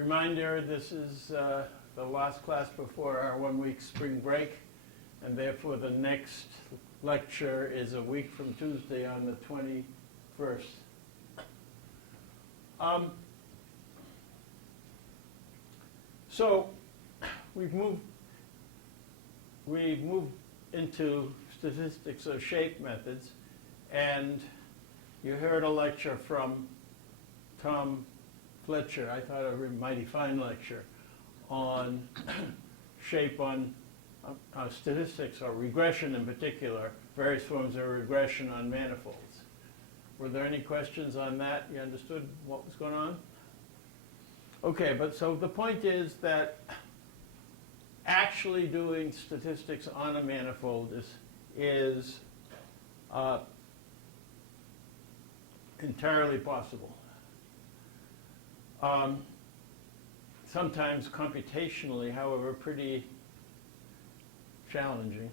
Reminder, this is the last class before our 1-week spring break, and therefore the next lecture is a week from Tuesday on the 21st. So we've moved into statistics of shape methods, and you heard a lecture from Tom Fletcher. I thought a mighty fine lecture on shape on statistics, or regression in particular, various forms of regression on manifolds. Were there any questions on that? You understood what was going on? Okay, but so the point is that actually doing statistics on a manifold is entirely possible. Sometimes computationally, however, pretty challenging,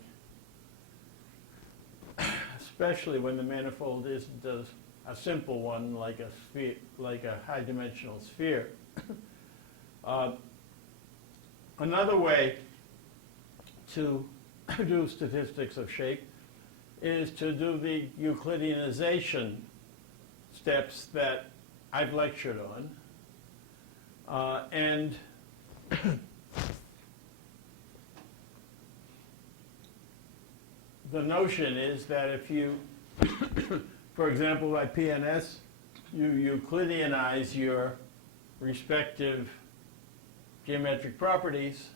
especially when the manifold isn't a simple one like a sphere, like a high-dimensional sphere. Another way to do statistics of shape is to do the Euclideanization steps that I've lectured on. And the notion is that if you, for example, by PNS, you Euclideanize your respective geometric properties,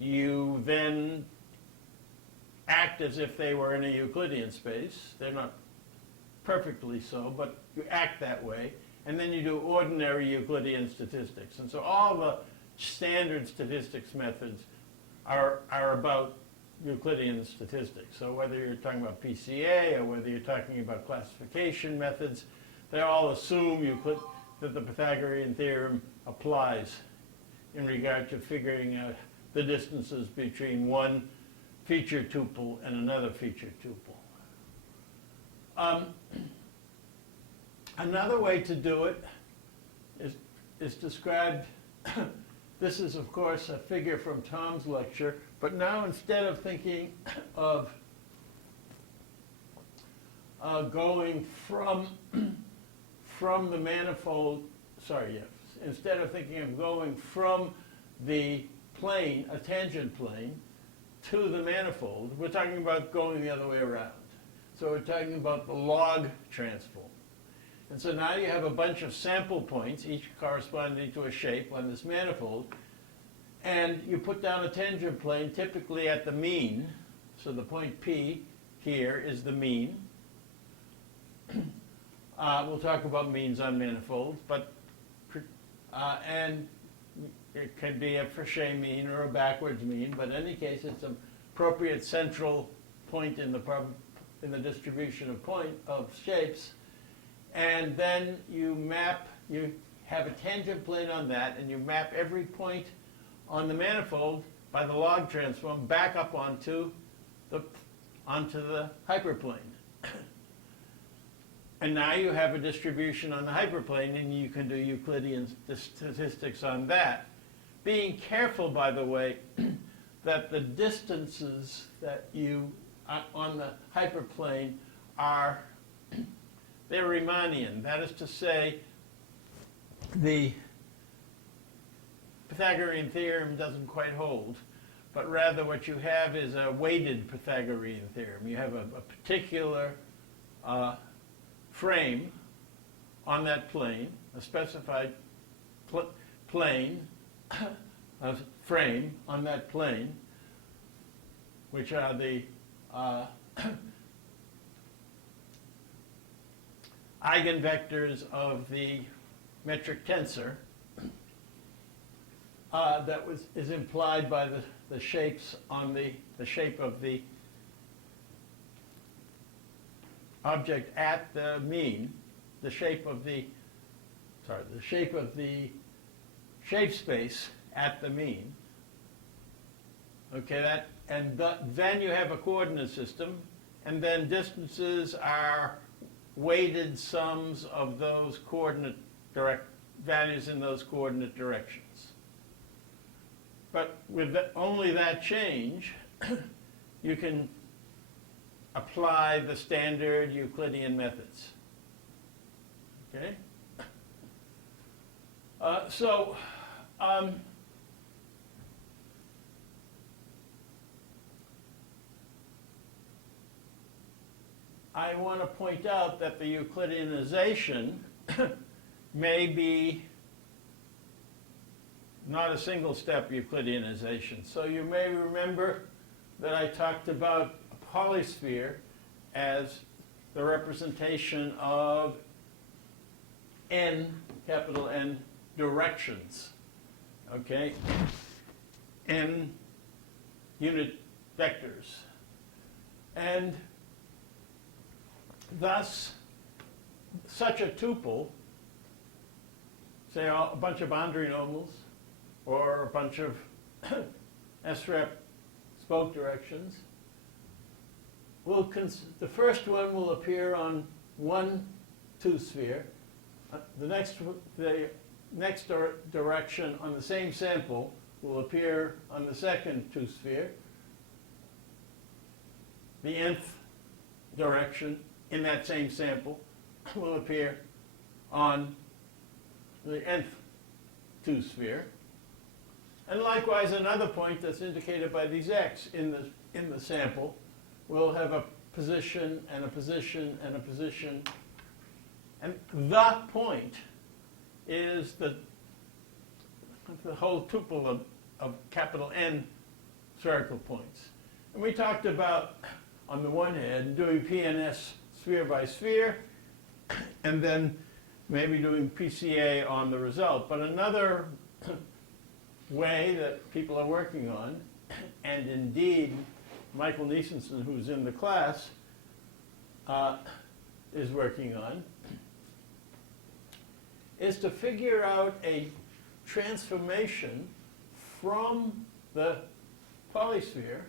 you then act as if they were in a Euclidean space. They're not perfectly so, but you act that way. And then you do ordinary Euclidean statistics. And so all the standard statistics methods are about Euclidean statistics. So whether you're talking about PCA or whether you're talking about classification methods, they all assume that the Pythagorean theorem applies in regard to figuring out the distances between one feature tuple and another feature tuple. Another way to do it is described. This is, of course, a figure from Tom's lecture, but now instead of thinking of going from the manifold, instead of thinking of going from the plane, a tangent plane, to the manifold, we're talking about going the other way around. So we're talking about the log transform. And so now you have a bunch of sample points, each corresponding to a shape on this manifold, and you put down a tangent plane typically at the mean. So the point P here is the mean. We'll talk about means on manifolds, but and it can be a Fréchet mean or a backwards mean, but in any case, it's an appropriate central point in the distribution of shapes. And then you have a tangent plane on that, and you map every point on the manifold by the log transform back up onto the hyperplane. And now you have a distribution on the hyperplane, and you can do Euclidean statistics on that. Being careful, by the way, that the distances that you on the hyperplane they're Riemannian. That is to say, the Pythagorean theorem doesn't quite hold, but rather what you have is a weighted Pythagorean theorem. You have a particular frame on that plane, a specified plane, a frame on that plane, which are the eigenvectors of the metric tensor that is implied by the shapes on the shape of the object at the mean, the shape of the shape space at the mean. Okay, then you have a coordinate system, and then distances are weighted sums of those coordinate values in those coordinate directions. But with only that change, you can apply the standard Euclidean methods. Okay? I want to point out that the Euclideanization may be not a single-step Euclideanization. So you may remember that I talked about a polysphere as the representation of n, capital N, directions, okay? N unit vectors. And thus, such a tuple, say a bunch of Andrinomals, or a bunch of SREP spoke directions, the first one will appear on one two-sphere. The next direction on the same sample will appear on the second two-sphere. The nth direction in that same sample will appear on the nth two-sphere. And likewise, another point that's indicated by these x in the sample will have a position and a position and a position. And the point is the whole tuple of capital N spherical points. And we talked about, on the one hand, doing PNS sphere by sphere, and then maybe doing PCA on the result. But another way that people are working on, and indeed Michael Niesenson, who's in the class, is working on, is to figure out a transformation from the polysphere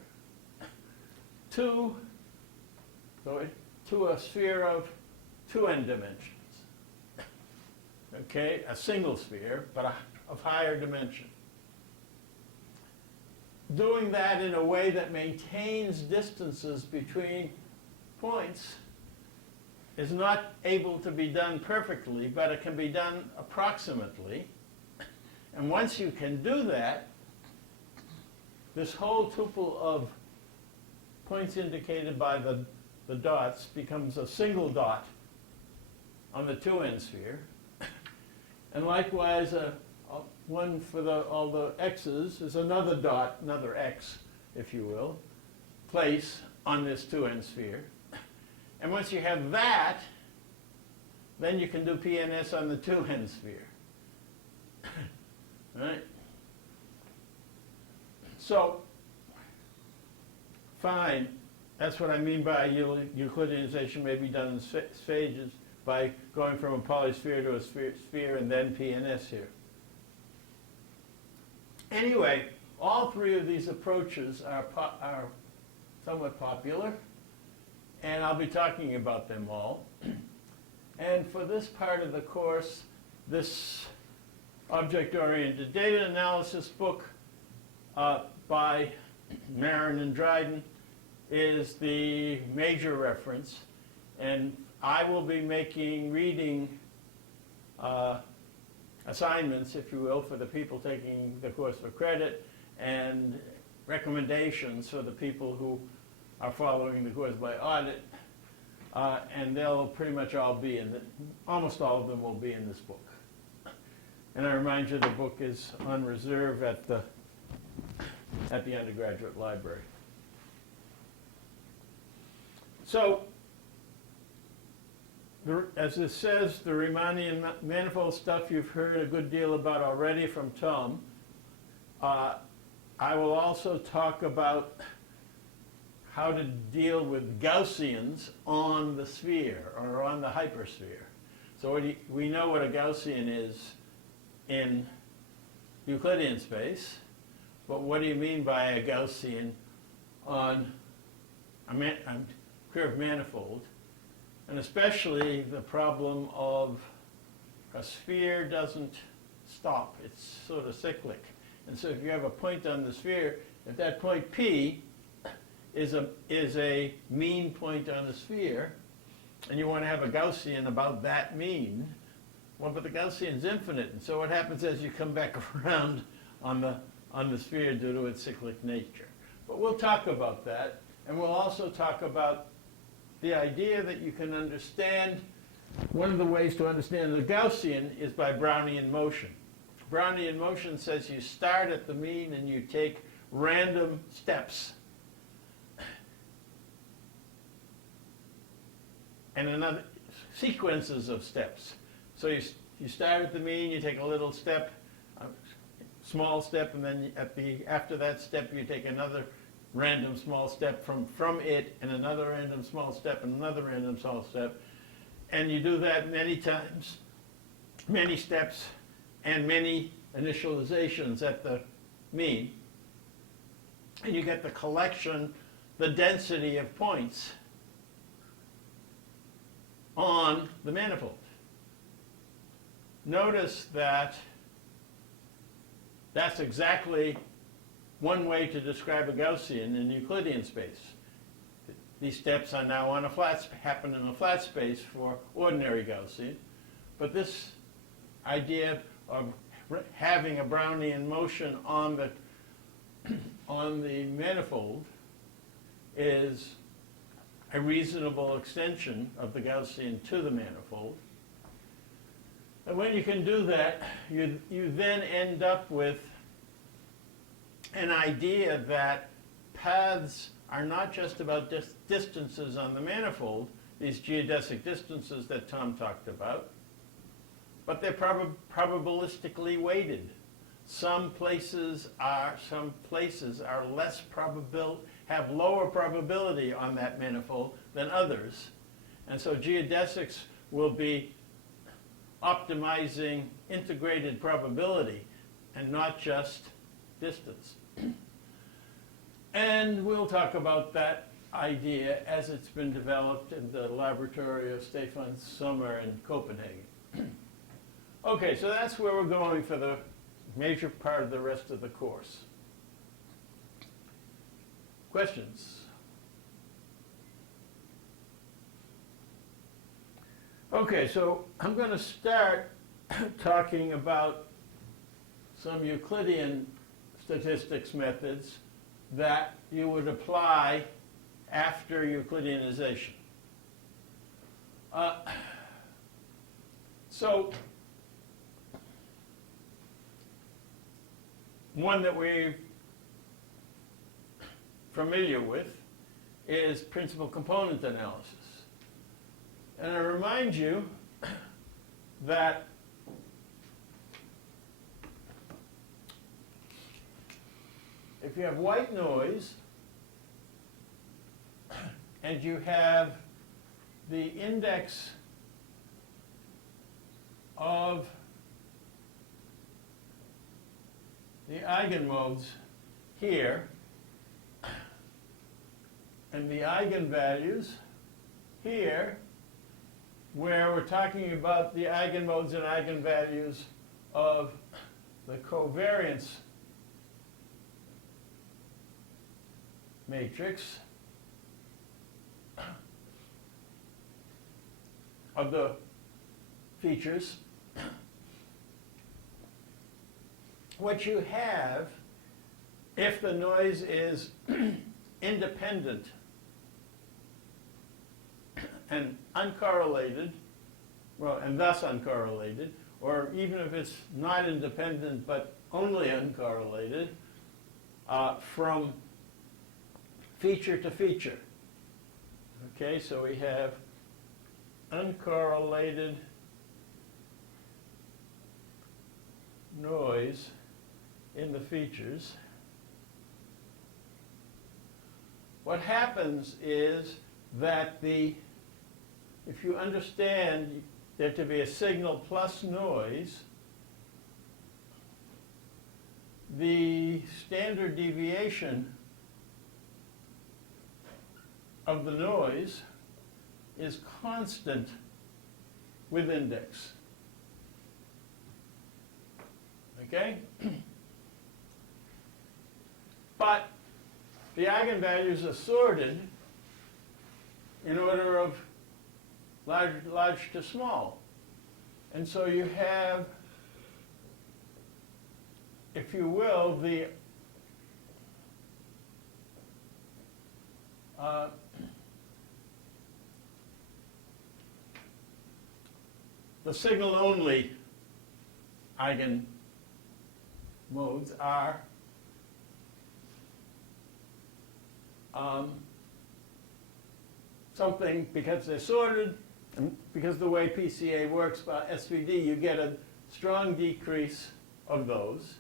to a sphere of 2n dimensions. Okay, a single sphere, but of higher dimension. Doing that in a way that maintains distances between points is not able to be done perfectly, but it can be done approximately. And once you can do that, this whole tuple of points indicated by the dots becomes a single dot on the 2n sphere. And likewise, one for all the x's is another dot, another x, if you will, place on this 2n sphere. And once you have that, then you can do PNS on the 2n sphere. Right? So, fine. That's what I mean by Euclideanization may be done in stages by going from a polysphere to a sphere and then PNS here. Anyway, all three of these approaches are somewhat popular, and I'll be talking about them all. And for this part of the course, this object-oriented data analysis book by Marin and Dryden is the major reference, and I will be making reading assignments, if you will, for the people taking the course for credit, and recommendations for the people who are following the course by audit, and they'll pretty much all be almost all of them will be in this book. And I remind you the book is on reserve at the undergraduate library. So, as it says, the Riemannian manifold stuff you've heard a good deal about already from Tom. I will also talk about how to deal with Gaussians on the sphere or on the hypersphere. So we know what a Gaussian is in Euclidean space, but what do you mean by a Gaussian on a curved manifold? And especially the problem of A sphere doesn't stop. It's sort of cyclic. And so if you have a point on the sphere, if that point P is a mean point on the sphere, and you want to have a Gaussian about that mean, well, but the Gaussian's infinite, and so what happens is you come back around on the sphere due to its cyclic nature. But we'll talk about that, and we'll also talk about the idea that you can understand, one of the ways to understand the Gaussian is by Brownian motion. Brownian motion says you start at the mean and you take random steps. And another sequences of steps. So you start at the mean, you take a little step, a small step, and then after that step you take another random small step from it, and another random small step, and another random small step. And you do that many times, many steps, and many initializations at the mean. And you get the collection, the density of points on the manifold. Notice that that's exactly one way to describe a Gaussian in Euclidean space. These steps are now on happen in a flat space for ordinary Gaussian, but this idea of having a Brownian motion on the manifold is a reasonable extension of the Gaussian to the manifold. And when you can do that, you then end up with an idea that paths are not just about distances on the manifold, these geodesic distances that Tom talked about, but they're probabilistically weighted. Some places are less have lower probability on that manifold than others. And so geodesics will be optimizing integrated probability and not just distance. And we'll talk about that idea as it's been developed in the laboratory of Stefan Sommer in Copenhagen. Okay, so that's where we're going for the major part of the rest of the course. Questions? Okay, so I'm going to start talking about some Euclidean statistics methods that you would apply after Euclideanization. So one that we're familiar with is principal component analysis. And I remind you that if you have white noise and you have the index of the eigenmodes here and the eigenvalues here, where we're talking about the eigenmodes and eigenvalues of the covariance matrix of the features. What you have, if the noise is independent and uncorrelated, well, and thus uncorrelated, or even if it's not independent but only uncorrelated, from feature to feature. Okay, so we have uncorrelated noise in the features. What happens is that if you understand there to be a signal plus noise, the standard deviation of the noise is constant with index. Okay? But the eigenvalues are sorted in order of large to small. And so you have, if you will, the signal-only eigenmodes are something, because they're sorted, and because the way PCA works by SVD, you get a strong decrease of those.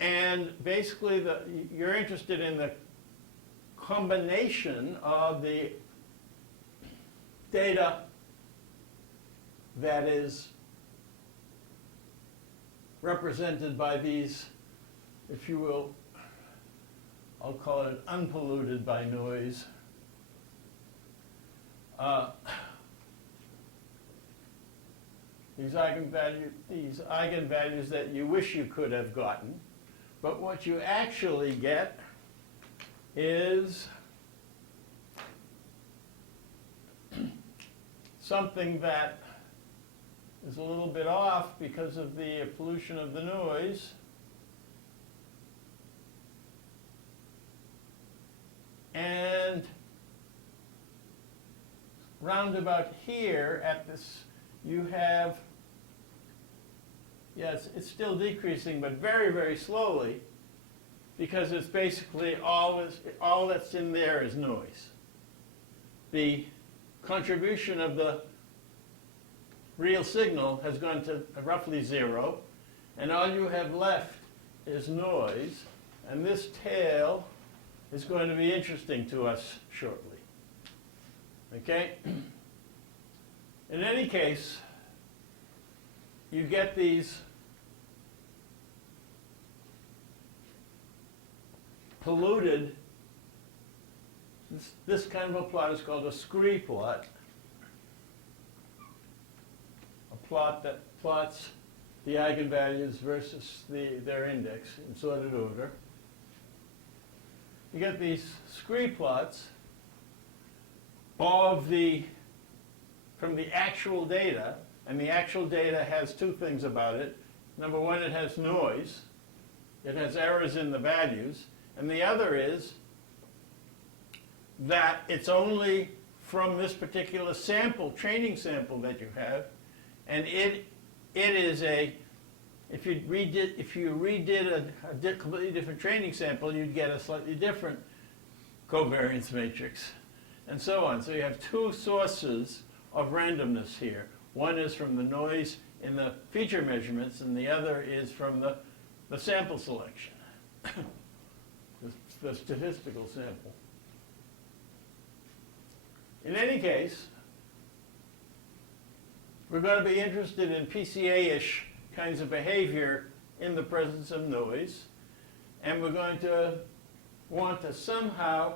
And basically, you're interested in the combination of the data that is represented by these, if you will, I'll call it unpolluted by noise. These eigenvalues that you wish you could have gotten, but what you actually get is something that is a little bit off because of the pollution of the noise. And round about here at this, you have, yes, it's still decreasing, but very, very slowly, because it's basically all that's in there is noise. The contribution of the real signal has gone to roughly 0, and all you have left is noise, and this tail is going to be interesting to us shortly. Okay? In any case, you get these polluted, this kind of a plot is called a scree plot. A plot that plots the eigenvalues versus their index in sorted order. You get these scree plots from the actual data, and the actual data has two things about it. Number one, it has noise. It has errors in the values. And the other is that it's only from this particular sample, training sample that you have, and it is if you redid a completely different training sample, you'd get a slightly different covariance matrix, and so on. So you have two sources of randomness here. One is from the noise in the feature measurements, and the other is from the sample selection, the statistical sample. In any case, we're going to be interested in PCA-ish kinds of behavior in the presence of noise, and we're going to want to somehow,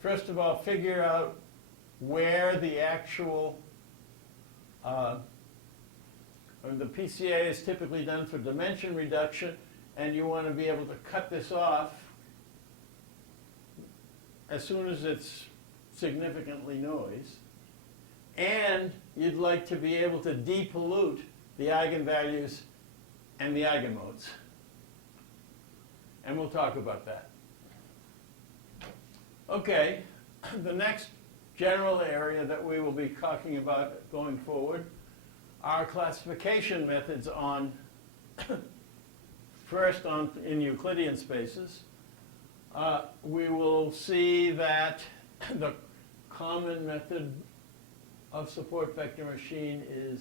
first of all, figure out where the actual, the PCA is typically done for dimension reduction, and you want to be able to cut this off as soon as it's significantly noise. And you'd like to be able to depollute the eigenvalues and the eigenmodes. And we'll talk about that. Okay, the next general area that we will be talking about going forward are classification methods on, first in Euclidean spaces. We will see that the common method of support vector machine is,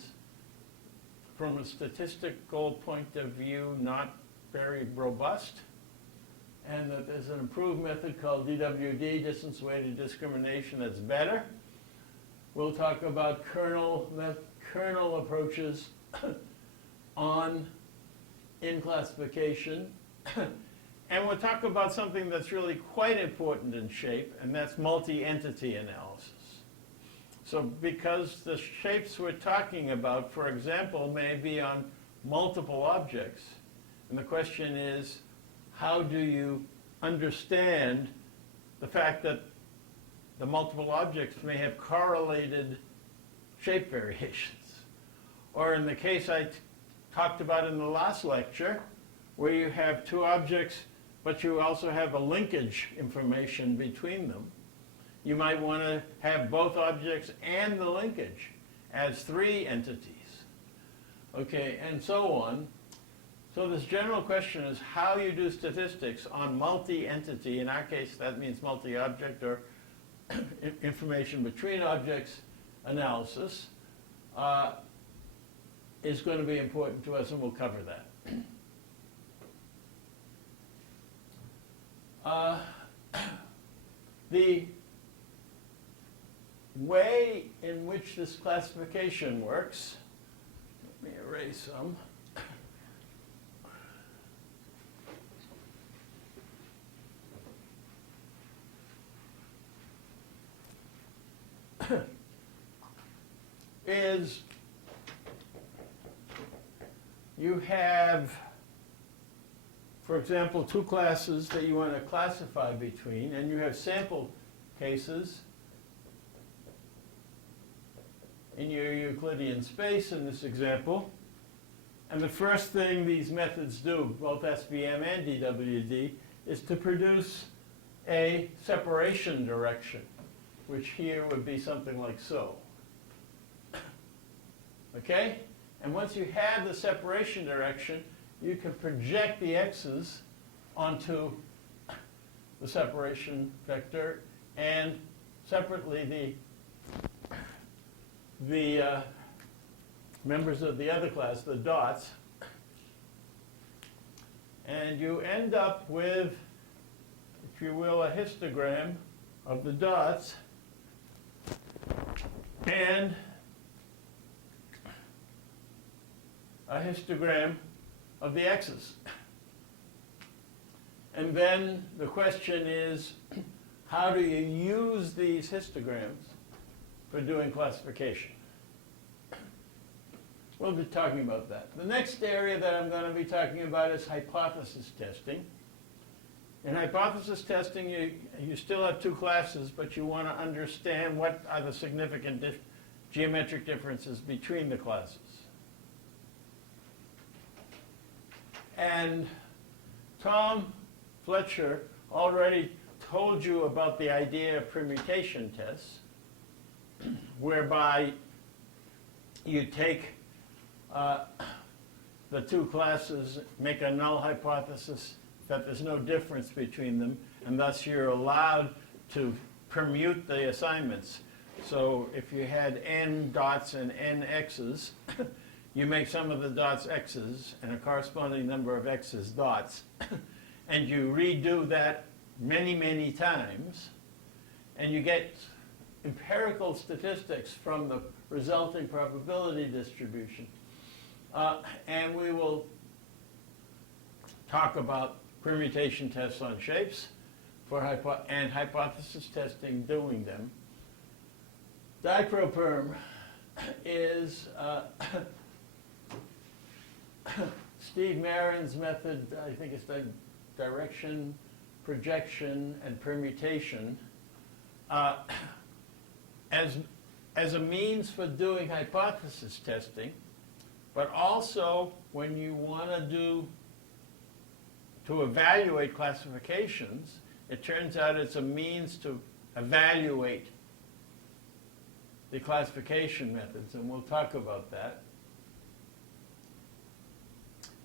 from a statistical point of view, not very robust, and that there's an improved method called DWD, distance-weighted discrimination, that's better. We'll talk about kernel approaches in classification. And we'll talk about something that's really quite important in shape, and that's multi-entity analysis. So because the shapes we're talking about, for example, may be on multiple objects, and the question is, how do you understand the fact that the multiple objects may have correlated shape variations? Or in the case I talked about in the last lecture, where you have two objects, but you also have a linkage information between them, you might want to have both objects and the linkage as three entities. Okay, and so on. So this general question is how you do statistics on multi-entity. In our case, that means multi-object or information between objects analysis is going to be important to us, and we'll cover that. The way in which this classification works, let me erase some. Is you have, for example, two classes that you want to classify between, and you have sample cases in your Euclidean space in this example. And the first thing these methods do, both SVM and DWD, is to produce a separation direction, which here would be something like so. Okay? And once you have the separation direction, you can project the x's onto the separation vector, and separately the members of the other class, the dots, and you end up with, if you will, a histogram of the dots and a histogram of the x's. And then the question is, how do you use these histograms for doing classification? We'll be talking about that. The next area that I'm going to be talking about is hypothesis testing. In hypothesis testing, you still have two classes, but you want to understand what are the significant geometric differences between the classes. And Tom Fletcher already told you about the idea of permutation tests, whereby you take the two classes, make a null hypothesis that there's no difference between them, and thus you're allowed to permute the assignments. So if you had n dots and n x's, you make some of the dots x's and a corresponding number of x's dots, and you redo that many, many times, and you get empirical statistics from the resulting probability distribution. And we will talk about permutation tests on shapes and hypothesis testing doing them. Dichroperm is Steve Marin's method. I think it's the direction, projection, and permutation as a means for doing hypothesis testing, but also when you want to evaluate classifications, it turns out it's a means to evaluate the classification methods, and we'll talk about that.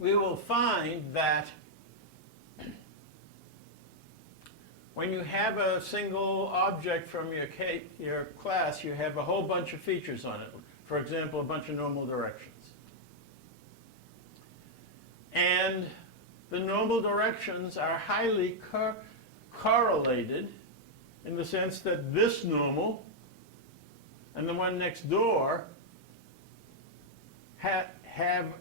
We will find that when you have a single object from your class, you have a whole bunch of features on it. For example, a bunch of normal directions. And the normal directions are highly correlated in the sense that this normal and the one next door have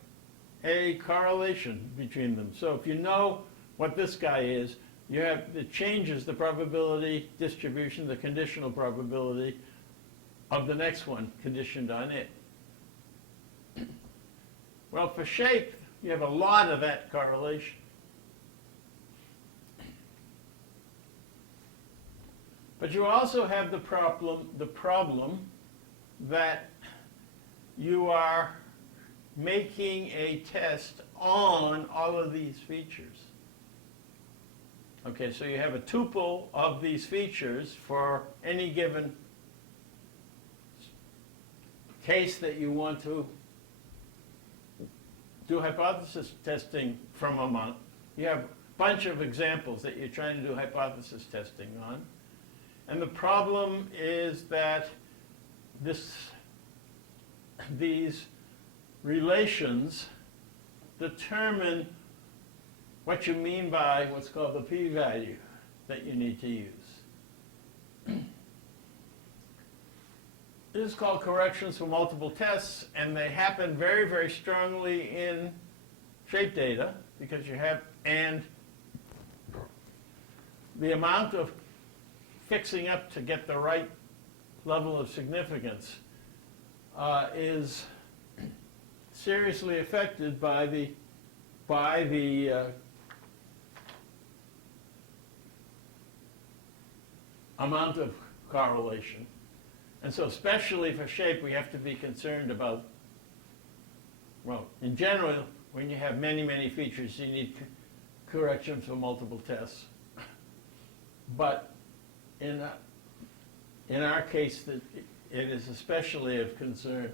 a correlation between them. So if you know what this guy is, it changes the probability distribution, the conditional probability of the next one conditioned on it. Well, for shape, you have a lot of that correlation. But you also have the problem that you are making a test on all of these features. Okay, so you have a tuple of these features for any given case that you want to do hypothesis testing from among. You have a bunch of examples that you're trying to do hypothesis testing on. And the problem is that these relations determine what you mean by what's called the p-value that you need to use. This is called corrections for multiple tests, and they happen very, very strongly in shape data because you have, and the amount of fixing up to get the right level of significance is seriously affected by the amount of correlation. And so especially for shape, we have to be concerned about, well, in general, when you have many, many features, you need corrections for multiple tests. But in our case, it is especially of concern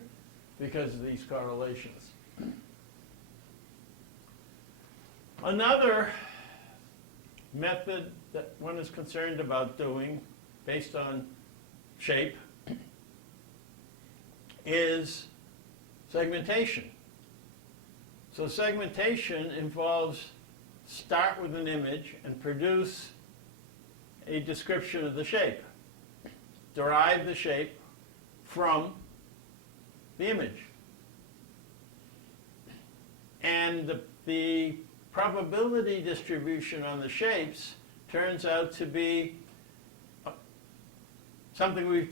because of these correlations. Another method that one is concerned about doing based on shape is segmentation. So segmentation involves start with an image and produce a description of the shape. Derive the shape from the image. And the probability distribution on the shapes turns out to be something we've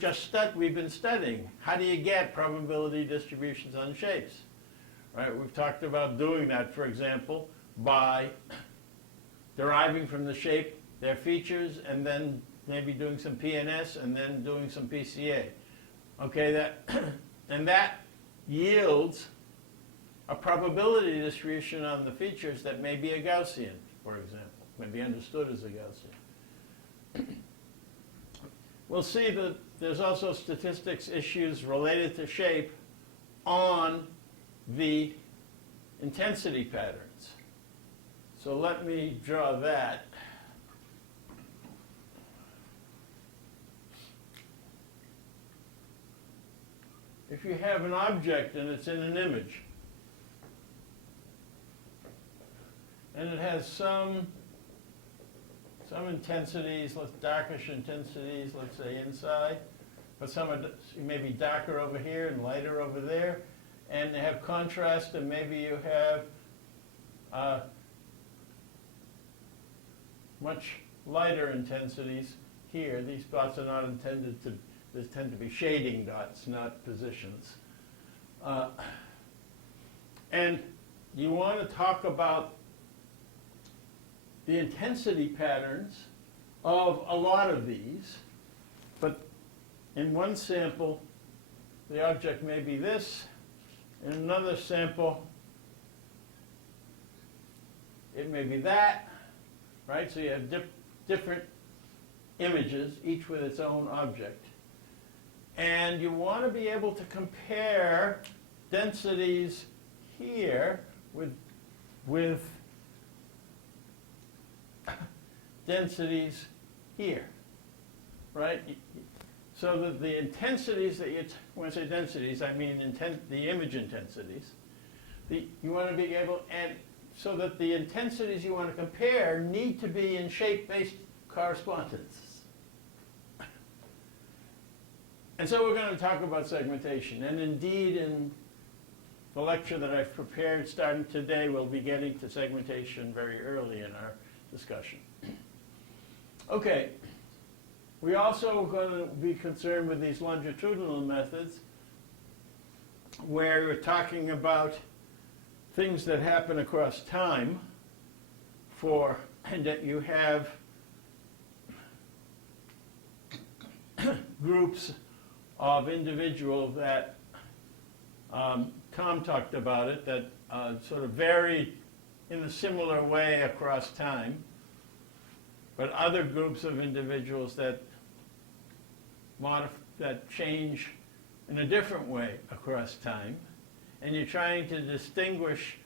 been studying. How do you get probability distributions on shapes? Right? We've talked about doing that, for example, by deriving from the shape their features and then maybe doing some PNS and then doing some PCA. Okay, and that yields a probability distribution on the features that may be a Gaussian, for example, may be understood as a Gaussian. We'll see that there's also statistics issues related to shape on the intensity patterns. So let me draw that. If you have an object and it's in an image, and it has some intensities, darkish intensities, let's say inside, but some are maybe darker over here and lighter over there, and they have contrast, and maybe you have much lighter intensities here. These spots are not intended to, they tend to be shading dots, not positions. And you want to talk about the intensity patterns of a lot of these, but in one sample, the object may be this. In another sample, it may be that, right? So you have different images, each with its own object. And you want to be able to compare densities here with densities here, right? So that the intensities that when I say densities, I mean the image intensities. You want to be able, and so that the intensities you want to compare need to be in shape-based correspondence. And so we're going to talk about segmentation. And indeed, in the lecture that I've prepared starting today, we'll be getting to segmentation very early in our discussion. Okay, We also are going to be concerned with these longitudinal methods where we're talking about things that happen across time and that you have groups of individuals that Tom talked about it, that sort of vary in a similar way across time, but other groups of individuals that change in a different way across time, and you're trying to distinguish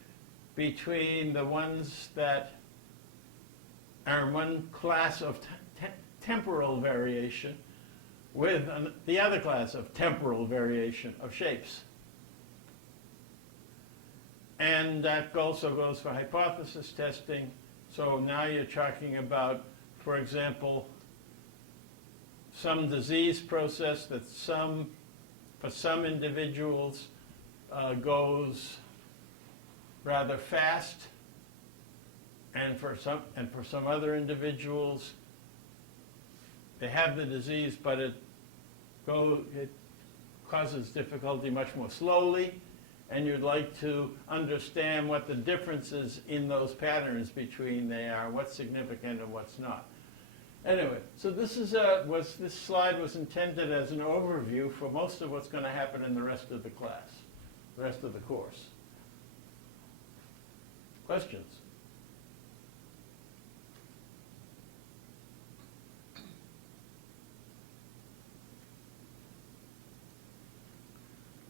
between the ones that are one class of temporal variation with the other class of temporal variation of shapes. And that also goes for hypothesis testing. So now you're talking about, for example, some disease process that for some individuals goes rather fast, and for some other individuals they have the disease, but it causes difficulty much more slowly, and you'd like to understand what the differences in those patterns between they are, what's significant and what's not. Anyway, so this slide was intended as an overview for most of what's going to happen in the rest of the class, the rest of the course. Questions?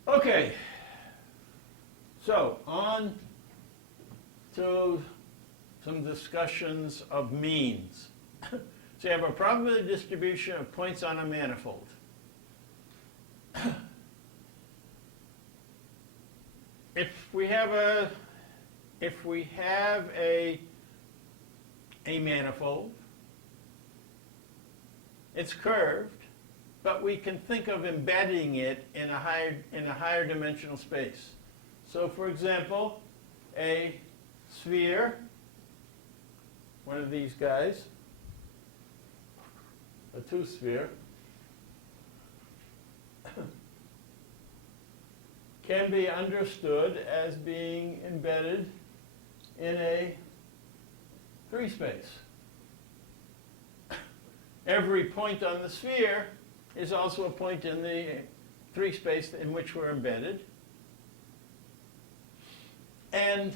Okay, so on to some discussions of means. So you have a probability distribution of points on a manifold. If we have a manifold, it's curved, but we can think of embedding it in a higher dimensional space. So for example, a sphere, one of these guys, a two-sphere, can be understood as being embedded in a three-space. Every point on the sphere is also a point in the three-space in which we're embedded. And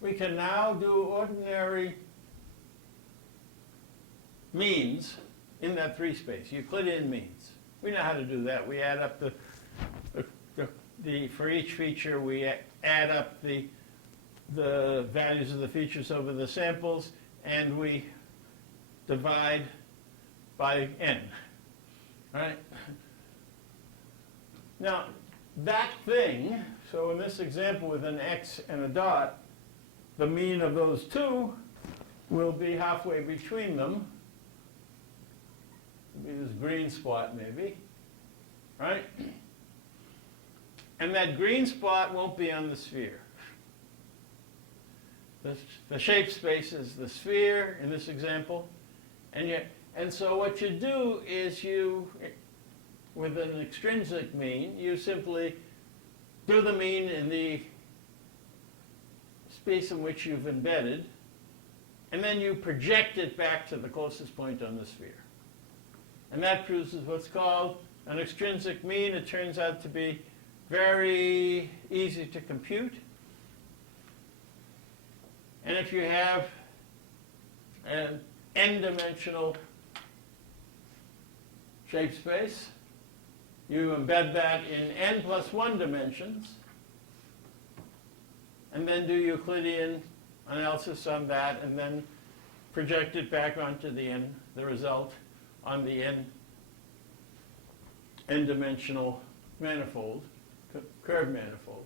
we can now do ordinary means in that three-space, Euclidean means. We know how to do that. We add up for each feature, we add up the values of the features over the samples, and we divide by n, right? Now, that thing, so in this example with an x and a dot, the mean of those two will be halfway between them. It'll be this green spot maybe, right? And that green spot won't be on the sphere. The shape space is the sphere in this example. And so what you do is with an extrinsic mean, you simply do the mean in the space in which you've embedded, and then you project it back to the closest point on the sphere. And that produces what's called an extrinsic mean. It turns out to be very easy to compute. And if you have an n-dimensional shape space, you embed that in n plus 1 dimensions, and then do Euclidean analysis on that, and then project it back onto the result on the n-dimensional manifold, curved manifold.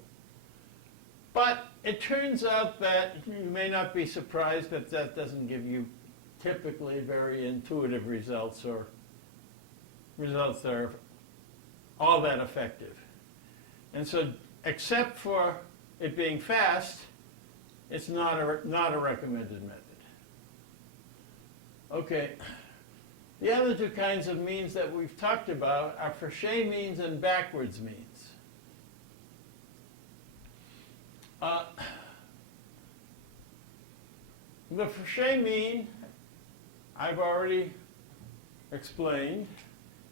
But it turns out that you may not be surprised that that doesn't give you typically very intuitive results, or results that are all that effective. And so, except for it being fast, it's not a recommended method. Okay. The other two kinds of means that we've talked about are Frechet means and backwards means. The Frechet mean, I've already explained,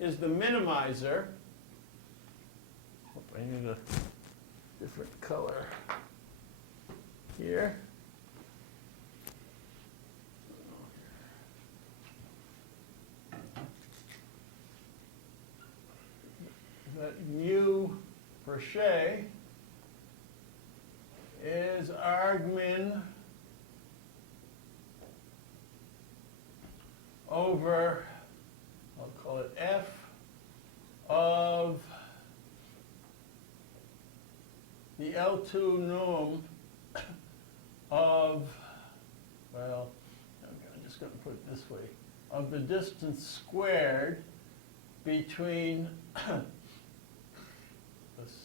is the minimizer. Hope I need a different color here. That mu Frechet is argmin over, I'll call it F of the L2 norm of, well, I'm just going to put it this way, of the distance squared between the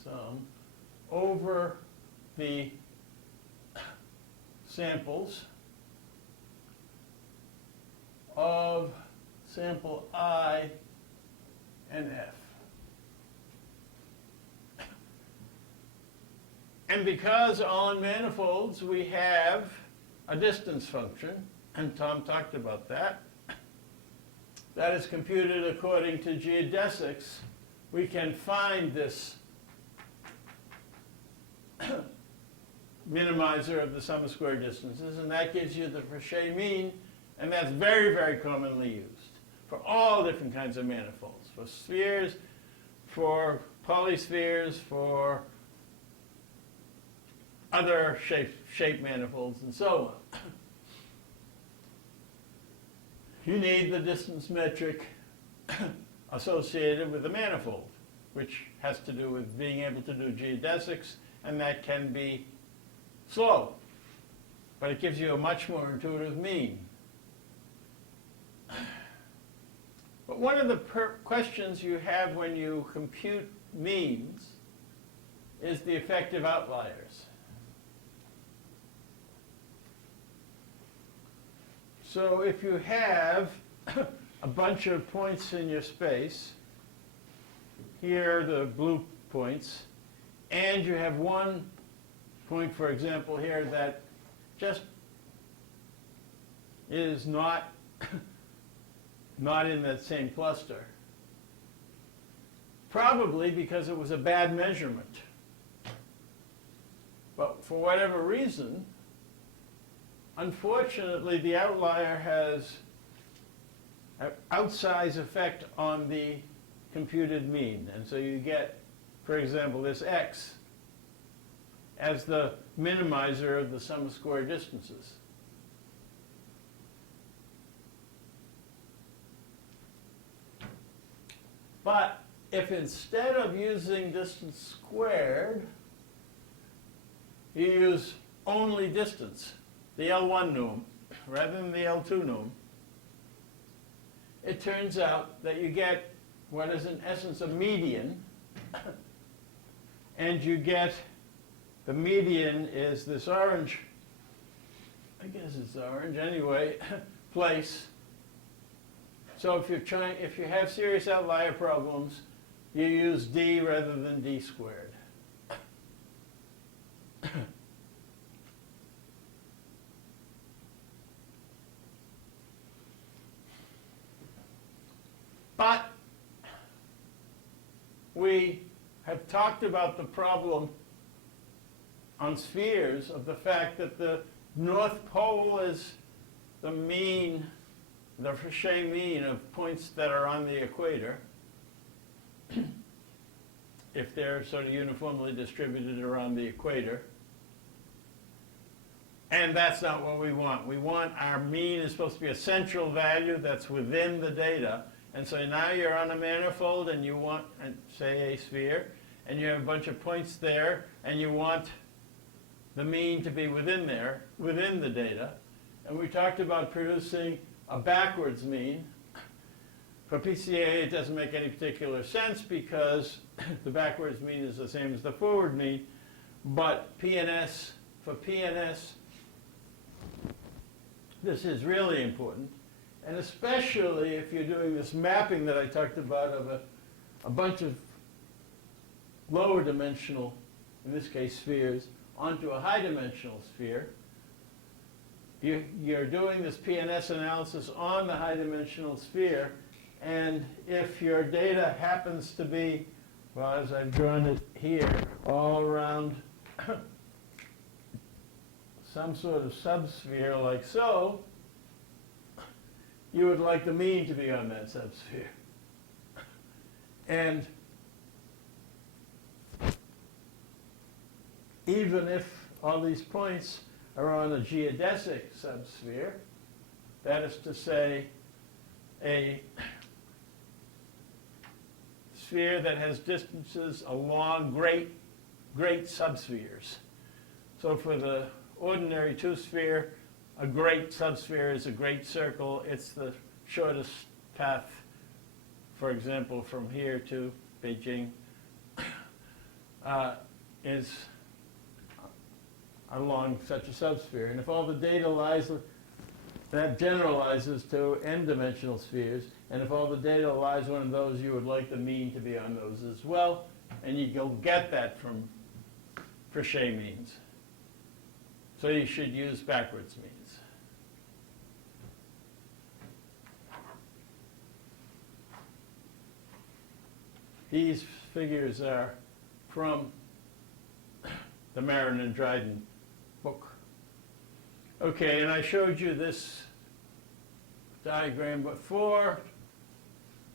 sum over the samples of sample I and F. And because on manifolds we have a distance function, and Tom talked about that, that is computed according to geodesics, we can find this minimizer of the sum of square distances, and that gives you the Frechet mean, and that's very, very commonly used for all different kinds of manifolds, for spheres, for polyspheres, for other shape manifolds, and so on. You need the distance metric associated with the manifold, which has to do with being able to do geodesics, and that can be slow, but it gives you a much more intuitive mean. But one of the questions you have when you compute means is the effective outliers. So if you have a bunch of points in your space, here are the blue points, and you have one point, for example, here that just is not in that same cluster. Probably because it was a bad measurement. But for whatever reason, unfortunately, the outlier has an outsized effect on the computed mean. And so you get, for example, this x as the minimizer of the sum of square distances. But if instead of using distance squared, you use only distance, the L1 norm, rather than the L2 norm, it turns out that you get what is in essence a median, and you get the median is this orange, I guess it's orange anyway, place. So if you have serious outlier problems, you use d rather than d squared. But we have talked about the problem on spheres of the fact that the North Pole is the mean, the Frechet mean of points that are on the equator, if they're sort of uniformly distributed around the equator. And that's not what we want. We want our mean is supposed to be a central value that's within the data. And so now you're on a manifold and you want, say, a sphere, and you have a bunch of points there, and you want the mean to be within there, within the data. And we talked about producing a backwards mean. For PCA, it doesn't make any particular sense because the backwards mean is the same as the forward mean. But PNS, for PNS, this is really important. And especially if you're doing this mapping that I talked about of a bunch of lower dimensional, in this case spheres, onto a high dimensional sphere, you're doing this PNS analysis on the high dimensional sphere, and if your data happens to be, well, as I've drawn it here, all around some sort of subsphere like so, you would like the mean to be on that subsphere. And even if all these points are on a geodesic subsphere, that is to say, a sphere that has distances along great subspheres. So for the ordinary two-sphere, a great subsphere is a great circle. It's the shortest path, for example, from here to Beijing, is along such a subsphere. And if all the data lies, that generalizes to n-dimensional spheres. And if all the data lies one of those, you would like the mean to be on those as well. And you'll get that from Frechet means. So you should use backwards means. These figures are from the Marin and Dryden book. Okay, and I showed you this diagram before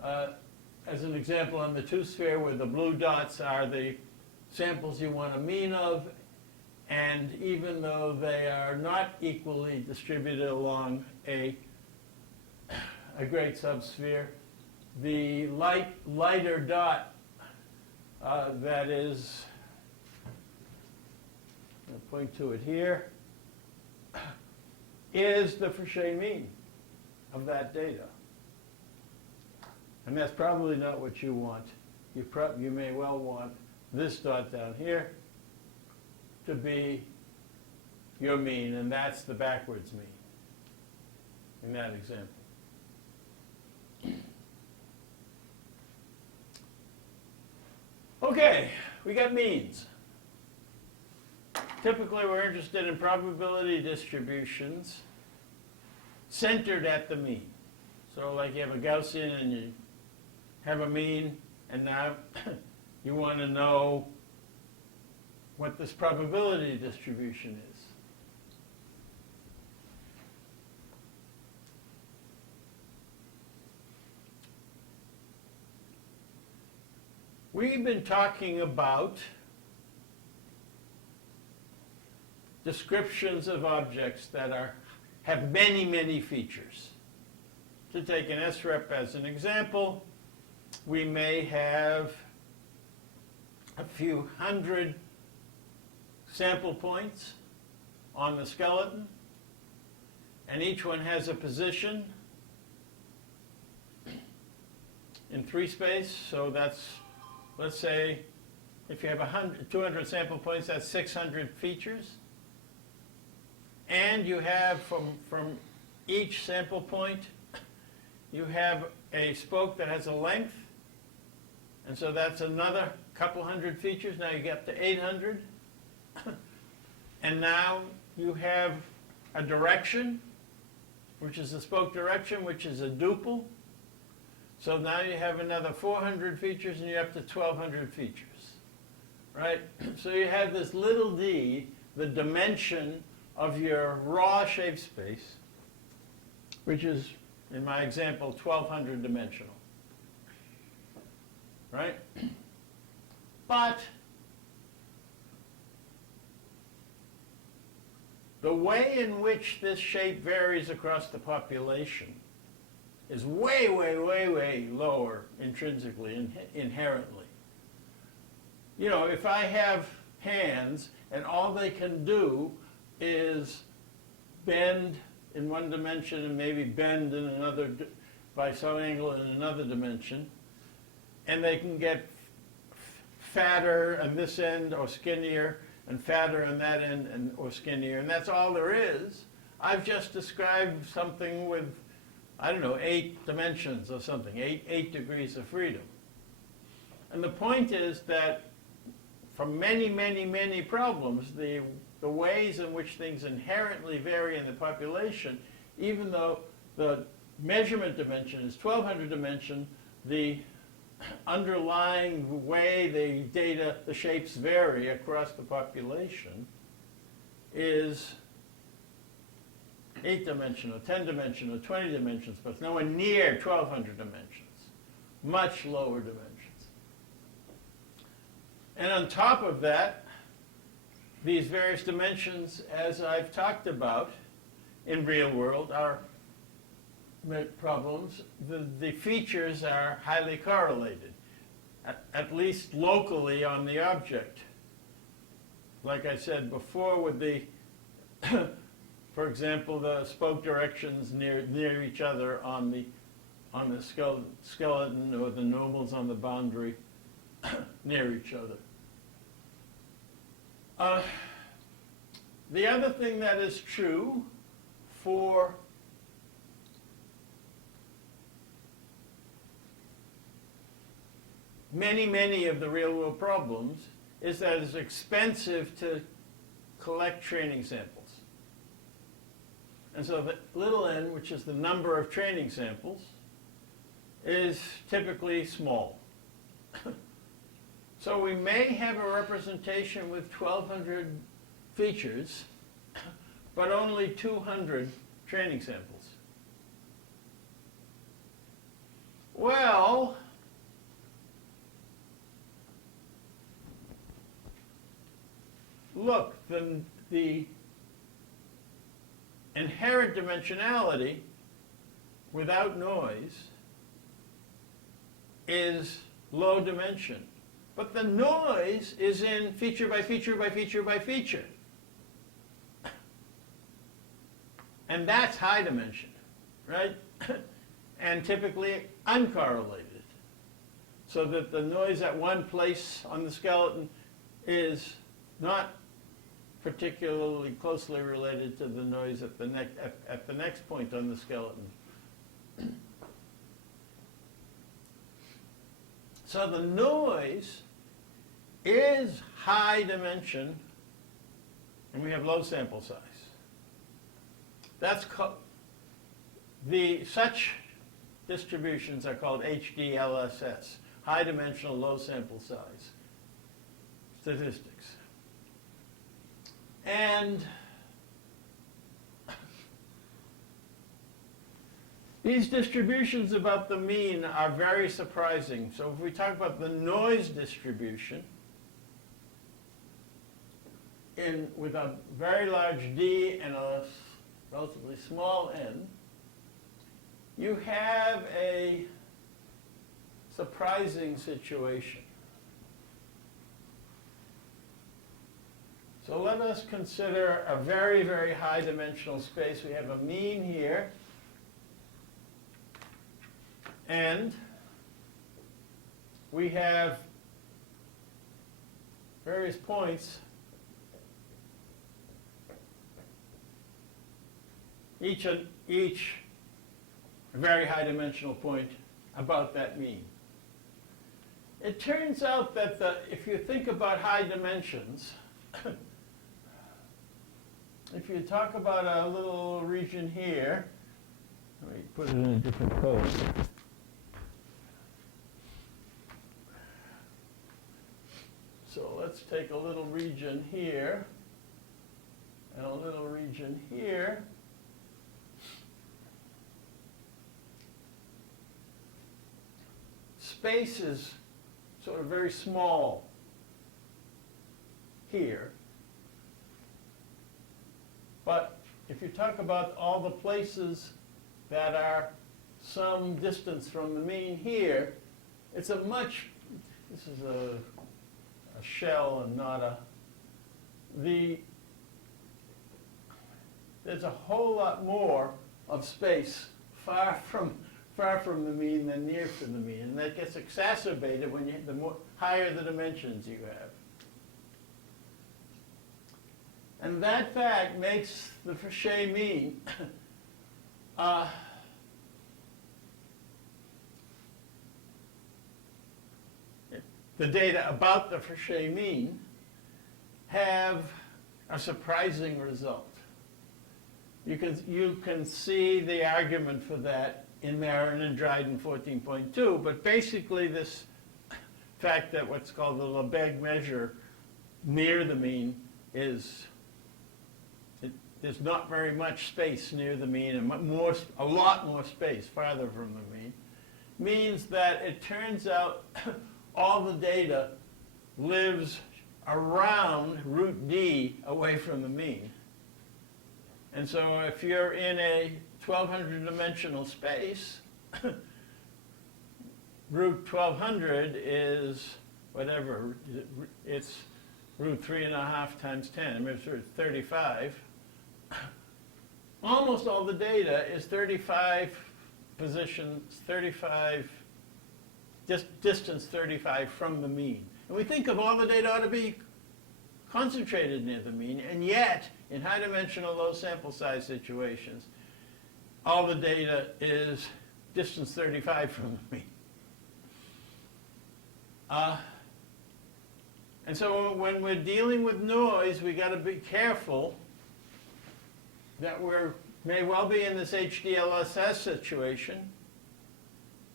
as an example on the two-sphere where the blue dots are the samples you want a mean of, and even though they are not equally distributed along a great subsphere, the lighter dot that is, I'll point to it here, is the Frechet mean of that data. And that's probably not what you want. You may well want this dot down here to be your mean, and that's the backwards mean in that example. Okay, we got means. Typically, we're interested in probability distributions centered at the mean. So like you have a Gaussian and you have a mean, and now you want to know what this probability distribution is. We've been talking about descriptions of objects that have many, many features. To take an SREP as an example, we may have a few hundred sample points on the skeleton, and each one has a position in 3 space. So that's, let's say, if you have 200 sample points, that's 600 features. And you have, from each sample point, you have a spoke that has a length. And so that's another couple hundred features. Now you get to 800. And now you have a direction, which is the spoke direction, which is a duple. So now you have another 400 features, and you're up to 1,200 features, right? So you have this little d, the dimension of your raw shape space, which is, in my example, 1,200 dimensional, right? But the way in which this shape varies across the population is way, way, way, way lower intrinsically, inherently. You know, if I have hands and all they can do is bend in one dimension and maybe bend in another, by some angle in another dimension, and they can get fatter on this end or skinnier, and fatter on that end or skinnier, and that's all there is. I've just described something with I don't know, 8 dimensions or something, eight degrees of freedom. And the point is that for many, many, many problems, the ways in which things inherently vary in the population, even though the measurement dimension is 1200 dimension, the underlying way the data, the shapes vary across the population is 8-dimensional, 10-dimensional, 20 dimensions, but it's nowhere near 1200 dimensions, much lower dimensions. And on top of that, these various dimensions, as I've talked about in real world, are problems. The features are highly correlated, at least locally on the object. Like I said before, with the, for example, the spoke directions near each other on the skeleton, or the normals on the boundary near each other. The other thing that is true for many, many of the real-world problems is that it's expensive to collect training samples. And so the little n, which is the number of training samples, is typically small. So we may have a representation with 1,200 features, but only 200 training samples. Well, look, the inherent dimensionality without noise is low dimension. But the noise is in feature by feature by feature by feature. And that's high dimension, right? And typically uncorrelated. So that the noise at one place on the skeleton is not particularly closely related to the noise at the next point on the skeleton. So the noise is high dimension, and we have low sample size. That's such distributions are called HDLSS, high dimensional low sample size statistics. And these distributions about the mean are very surprising. So if we talk about the noise distribution with a very large D and a relatively small n, you have a surprising situation. So let us consider a very, very high dimensional space. We have a mean here, and we have various points, each very high dimensional point about that mean. It turns out that if you think about high dimensions, if you talk about a little region here, let me put it in a different color. So let's take a little region here and a little region here. Space is sort of very small here. But if you talk about all the places that are some distance from the mean here, it's a much, this is a shell and not a, there's a whole lot more of space far from the mean than near to the mean. And that gets exacerbated when the higher the dimensions you have. And that fact makes the Fauché mean the data about the Frechet mean have a surprising result. You can see the argument for that in Marin and Dryden 14.2, but basically this fact that what's called the Lebesgue measure near the mean is, there's not very much space near the mean, and a lot more space farther from the mean, means that it turns out all the data lives around root D away from the mean. And so if you're in a 1200 dimensional space, root 1200 is whatever, it's root 3.5 times 10, I mean, it's 35. Almost all the data is 35 positions, 35, distance 35 from the mean. And we think of all the data ought to be concentrated near the mean, and yet, in high-dimensional, low-sample size situations, all the data is distance 35 from the mean. And so when we're dealing with noise, we got to be careful that we may well be in this HDLSS situation,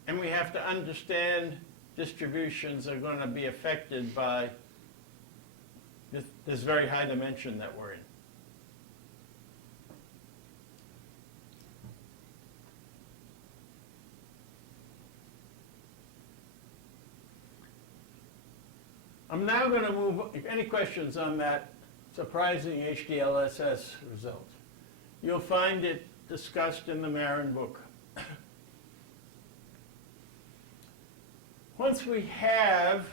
and we have to understand distributions are going to be affected by this very high dimension that we're in. I'm now going to move, any questions on that surprising HDLSS result? You'll find it discussed in the Marin book. Once we have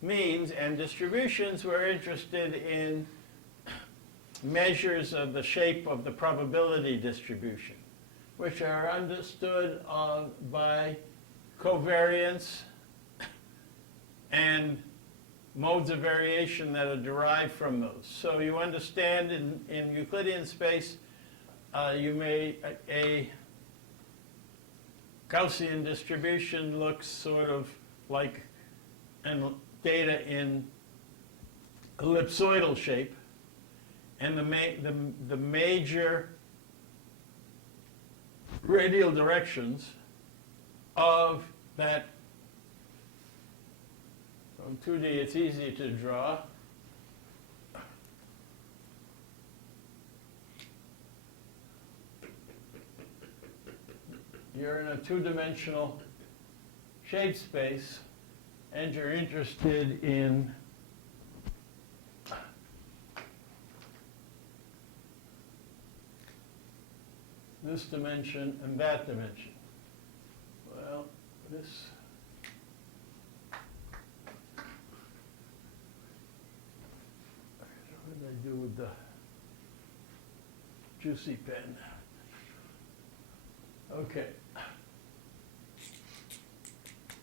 means and distributions, we're interested in measures of the shape of the probability distribution, which are understood by covariance and modes of variation that are derived from those. So you understand in Euclidean space, a Gaussian distribution looks sort of like data in ellipsoidal shape, and the major radial directions of that. On 2D, it's easy to draw. You're in a two-dimensional shape space, and you're interested in this dimension and that dimension. Well, this. What did I do with the juicy pen? Okay.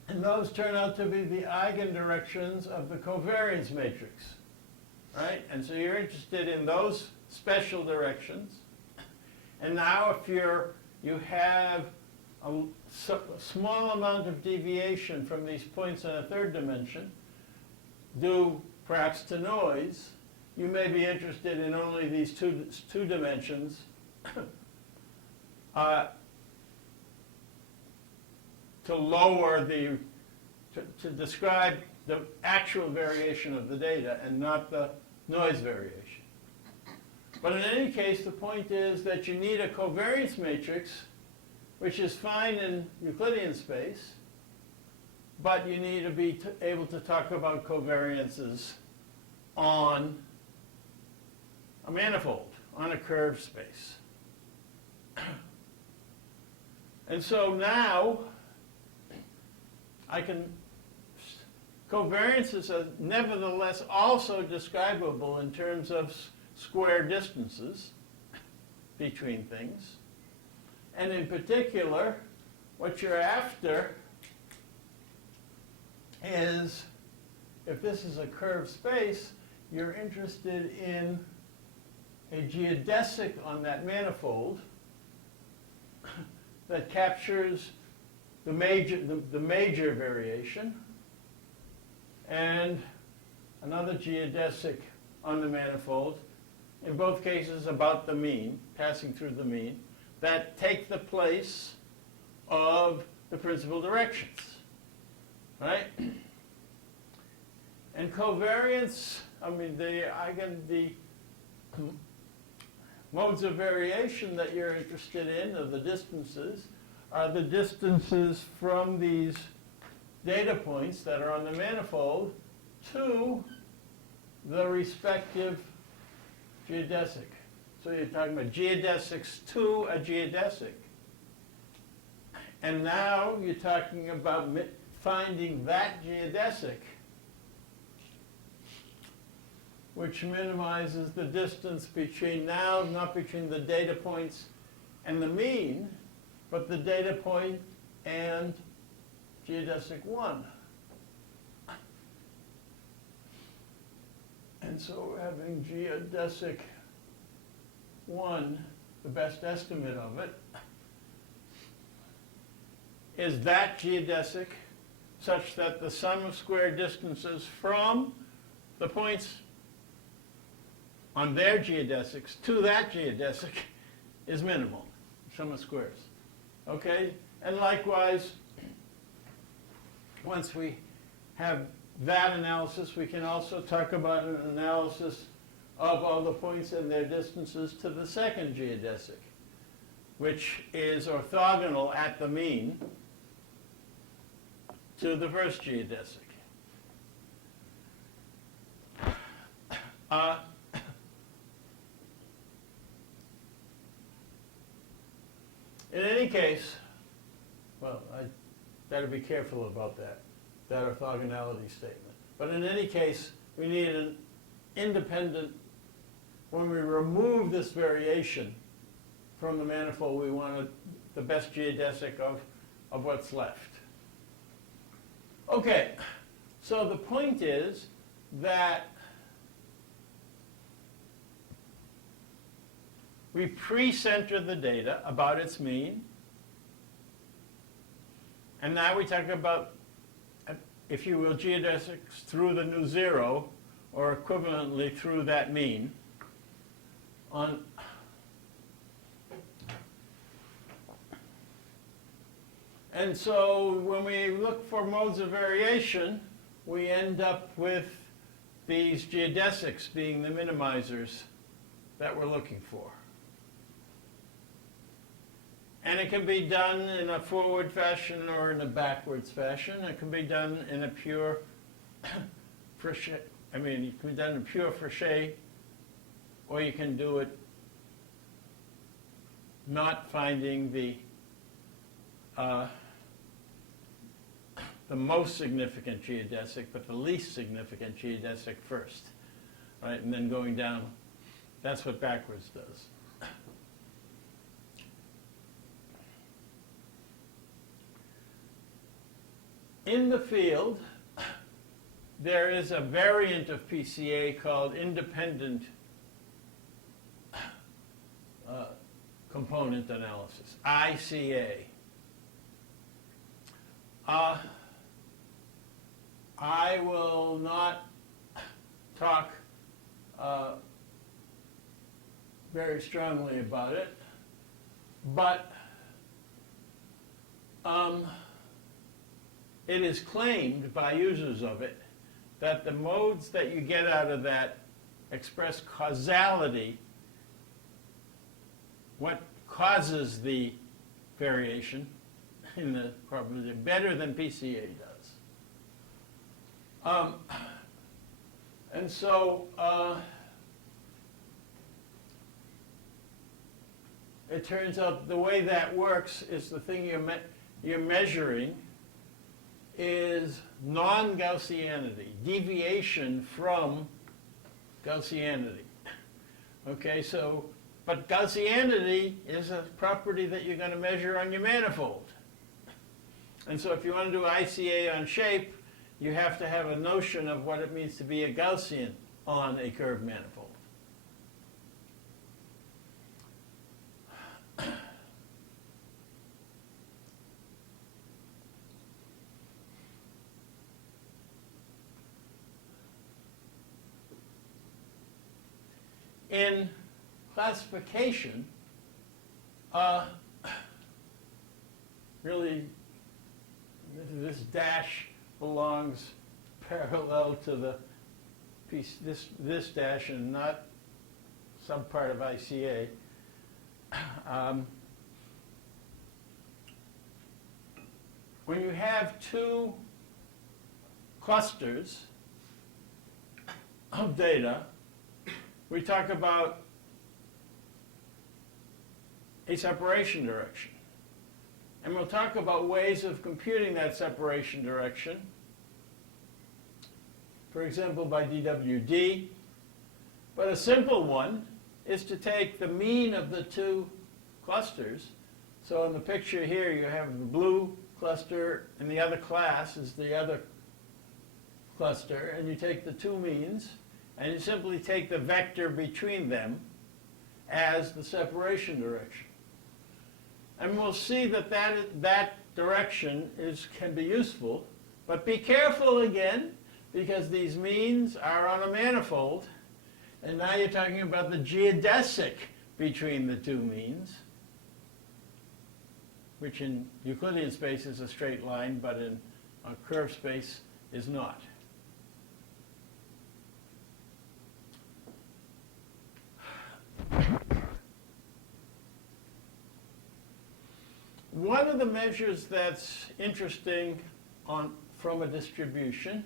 And those turn out to be the eigendirections of the covariance matrix, right? And so you're interested in those special directions. And now if you have a small amount of deviation from these points on a third dimension, due perhaps to noise, you may be interested in only these two dimensions to lower to describe the actual variation of the data and not the noise variation. But in any case, the point is that you need a covariance matrix, which is fine in Euclidean space, but you need to be able to talk about covariances on a manifold, on a curved space. And so now, covariances are nevertheless also describable in terms of square distances between things. And in particular, what you're after is, if this is a curved space, you're interested in a geodesic on that manifold that captures the major variation, and another geodesic on the manifold, in both cases about the mean, passing through the mean, that take the place of the principal directions, right? And covariance, I mean, the modes of variation that you're interested in, or the distances, are the distances from these data points that are on the manifold to the respective geodesic. So you're talking about geodesics to a geodesic. And now you're talking about finding that geodesic, which minimizes the distance between now, not between the data points and the mean, but the data point and geodesic 1. And so we're having geodesic 1, the best estimate of it, is that geodesic such that the sum of square distances from the points on their geodesics to that geodesic is minimal, sum of squares. Okay? And likewise, once we have that analysis, we can also talk about an analysis of all the points and their distances to the second geodesic, which is orthogonal at the mean to the first geodesic. In any case, well, I better be careful about that orthogonality statement. But in any case, we need an independent, when we remove this variation from the manifold, we want the best geodesic of what's left. Okay, so the point is that we pre-center the data about its mean, and now we talk about, if you will, geodesics through the new zero, or equivalently through that mean. And so when we look for modes of variation, we end up with these geodesics being the minimizers that we're looking for. And it can be done in a forward fashion or in a backwards fashion. It can be done in a pure Fréchet. I mean, it can be done in pure Fréchet, or you can do it not finding the most significant geodesic, but the least significant geodesic first, right? And then going down. That's what backwards does. In the field, there is a variant of PCA called independent component analysis, ICA. I will not talk very strongly about it, but it is claimed by users of it that the modes that you get out of that express causality, what causes the variation in the probability, better than PCA does. And so it turns out the way that works is the thing you're measuring is non-Gaussianity, deviation from Gaussianity. Okay, so, but Gaussianity is a property that you're going to measure on your manifold. And so if you want to do ICA on shape, you have to have a notion of what it means to be a Gaussian on a curved manifold. in classification, really, this dash belongs parallel to the piece, this dash, and not some part of ICA. When you have two clusters of data, we talk about a separation direction. And we'll talk about ways of computing that separation direction, for example, by DWD. But a simple one is to take the mean of the two clusters. So in the picture here, you have the blue cluster, and the other class is the other cluster, and you take the two means, and you simply take the vector between them as the separation direction. And we'll see that that direction can be useful, but be careful again, because these means are on a manifold, and now you're talking about the geodesic between the two means, which in Euclidean space is a straight line, but in a curved space is not. One of the measures that's interesting from a distribution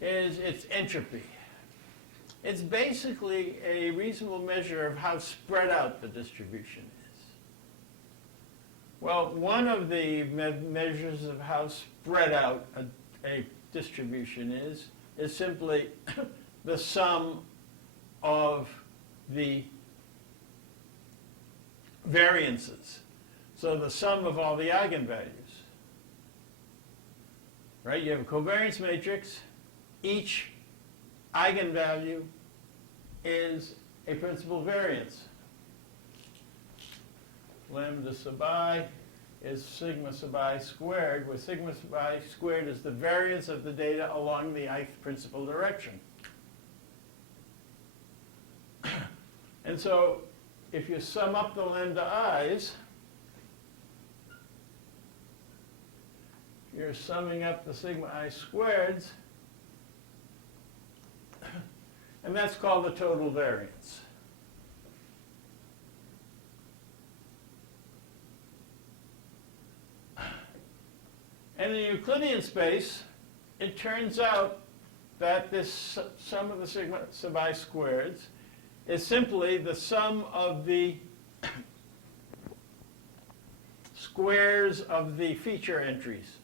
is its entropy. It's basically a reasonable measure of how spread out the distribution is. Well, one of the measures of how spread out a distribution is simply the sum of the variances. So the sum of all the eigenvalues, right? You have a covariance matrix. Each eigenvalue is a principal variance. Lambda sub I is sigma sub I squared, where sigma sub I squared is the variance of the data along the ith principal direction. And so if you sum up the lambda i's, you're summing up the sigma I squareds, and that's called the total variance. And in Euclidean space, it turns out that this sum of the sigma sub I squareds is simply the sum of the squares of the feature entries.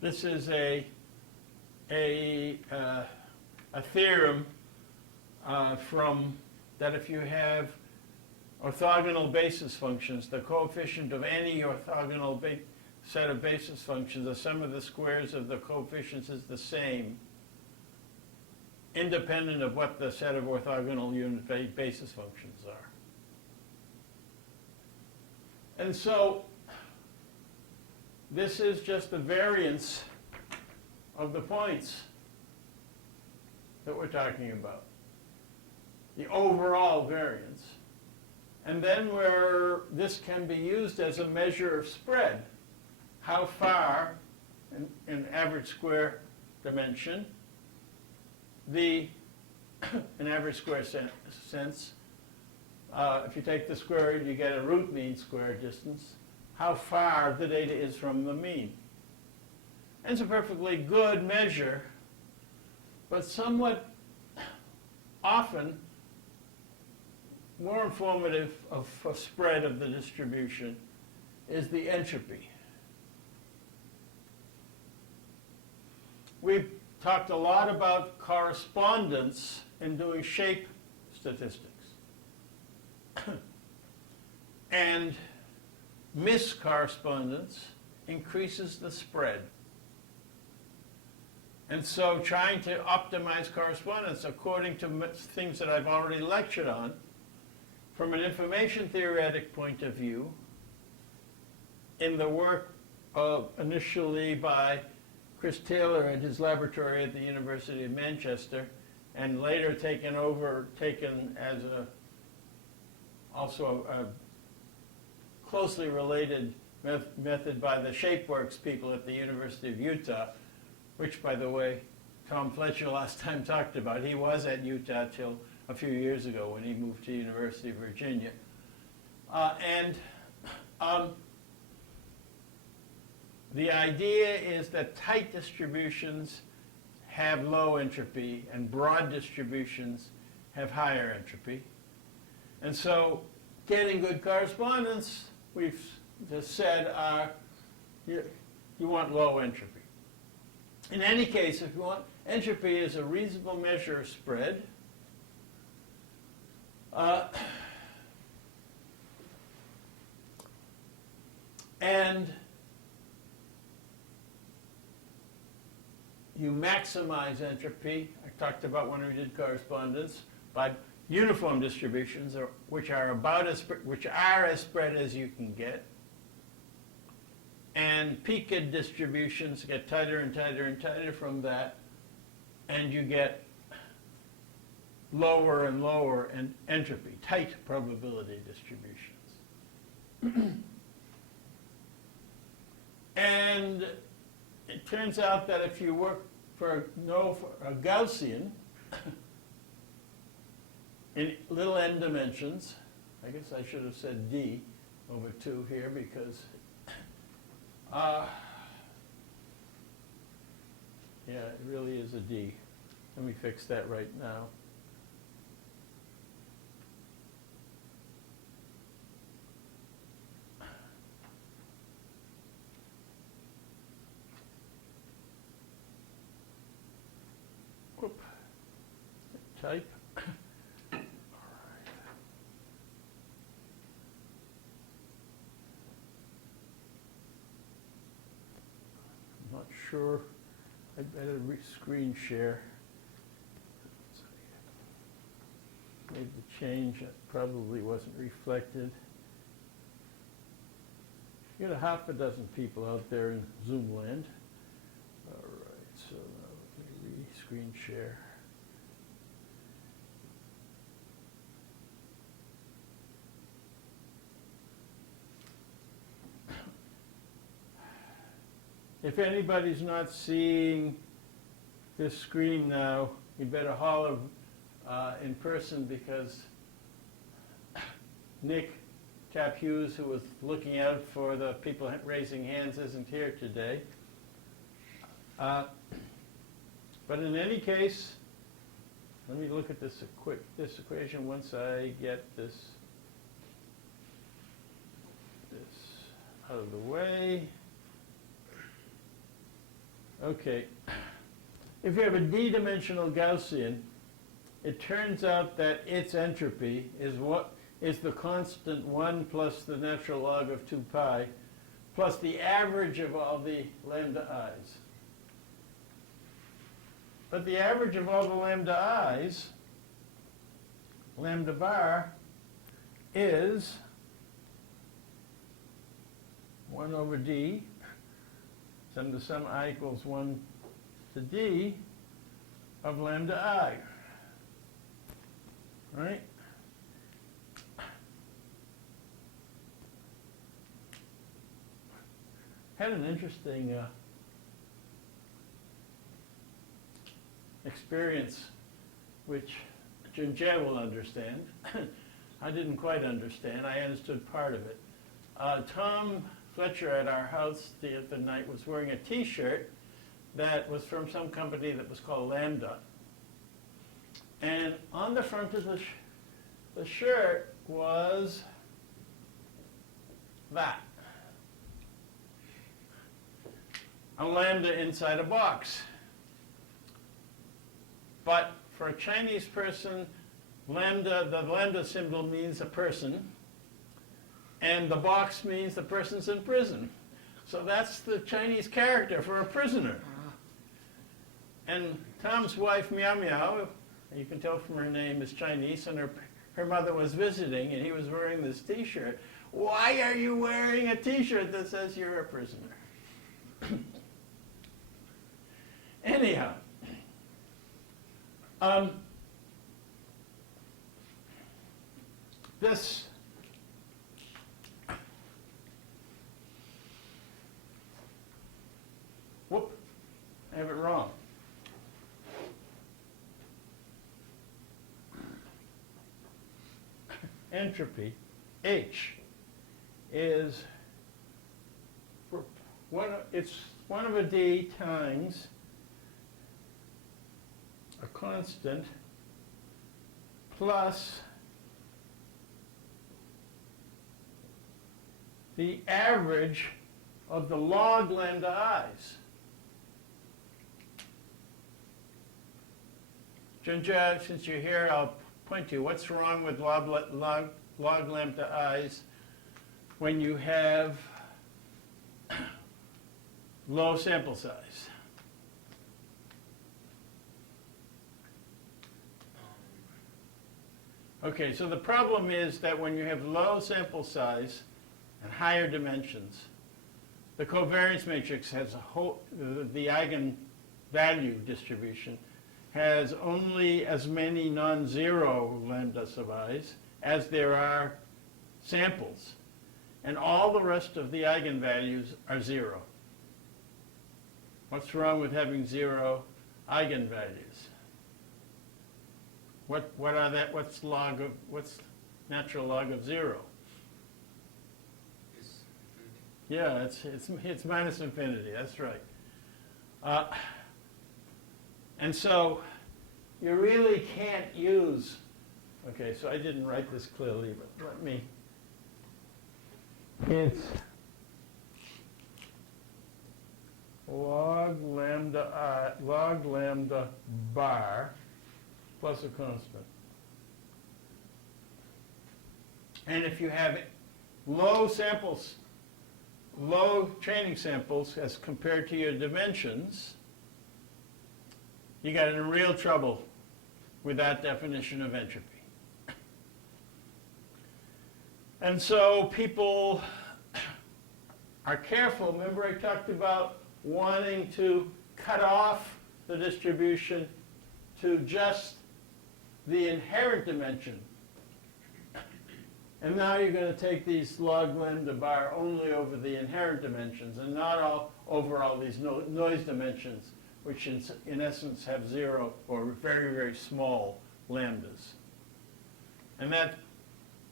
This is a theorem from that if you have orthogonal basis functions, the coefficient of any orthogonal set of basis functions, the sum of the squares of the coefficients is the same, independent of what the set of orthogonal unit basis functions are. And so this is just the variance of the points that we're talking about, the overall variance. And then this can be used as a measure of spread, how far, in average square dimension, in average square sense, if you take the square root, you get a root mean square distance, how far the data is from the mean. And it's a perfectly good measure, but somewhat often more informative for spread of the distribution is the entropy. We've talked a lot about correspondence in doing shape statistics. And miscorrespondence increases the spread. And so trying to optimize correspondence according to things that I've already lectured on from an information theoretic point of view, in the work of initially by Chris Taylor at his laboratory at the University of Manchester, and later taken as also a closely related method by the ShapeWorks people at the University of Utah, which, by the way, Tom Fletcher last time talked about. He was at Utah till a few years ago when he moved to the University of Virginia. The idea is that tight distributions have low entropy and broad distributions have higher entropy. And so getting good correspondence, we've just said, you want low entropy. In any case, if you want, entropy is a reasonable measure of spread. And you maximize entropy, I talked about when we did correspondence, by uniform distributions, which are as spread as you can get. And peaked distributions get tighter and tighter and tighter from that, and you get lower and lower entropy, tight probability distributions. And it turns out that if you work for a Gaussian in little n dimensions, I guess I should have said d over 2 here because yeah, it really is a d. Let me fix that right now. Whoop. Type. All right. I'm not sure. I'd better screen share. Made the change that probably wasn't reflected. You got a half a dozen people out there in Zoom land. All right, so now let me screen share. If anybody's not seeing this screen now, you better holler in person because Nick Tap Hughes, who was looking out for the people raising hands, isn't here today. But in any case, let me look at this equation once I get this out of the way. Okay. If you have a d-dimensional Gaussian, it turns out that its entropy is the constant 1 plus the natural log of 2 pi plus the average of all the lambda i's. But the average of all the lambda i's, lambda bar, is 1 over d, sum to sum I equals 1 to d of lambda I. Right? Had an interesting experience, which Junjie will understand. I didn't quite understand. I understood part of it. Tom Fletcher at our house the other night was wearing a T-shirt that was from some company that was called Lambda. And on the front of the shirt was that. A lambda inside a box. But for a Chinese person, the lambda symbol means a person, and the box means the person's in prison. So that's the Chinese character for a prisoner. And Tom's wife, Meow Meow, you can tell from her name, is Chinese, and her her mother was visiting, and he was wearing this T-shirt. Why are you wearing a T-shirt that says you're a prisoner? Anyhow, this whoop, I have it wrong. Entropy, H, is it's 1 over d times a constant plus the average of the log lambda i's. Ginger, since you're here, I'll point to you. What's wrong with log lambda i's when you have low sample size? Okay, so the problem is that when you have low sample size and higher dimensions, the covariance matrix has a whole, the eigenvalue distribution has only as many non-zero lambda sub i's as there are samples. And all the rest of the eigenvalues are 0. What's wrong with having 0 eigenvalues? What are that? What's natural log of 0? Is infinity. Yeah, it's minus infinity. That's right. And so you really can't use. Okay, so I didn't write this clearly, but let me. It's log lambda bar plus a constant. And if you have low samples, low training samples as compared to your dimensions, you got in real trouble with that definition of entropy. And so people are careful. Remember I talked about wanting to cut off the distribution to just the inherent dimension. And now you're going to take these log lambda bar only over the inherent dimensions and not over all these noise dimensions, which in essence have 0 or very, very small lambdas. And that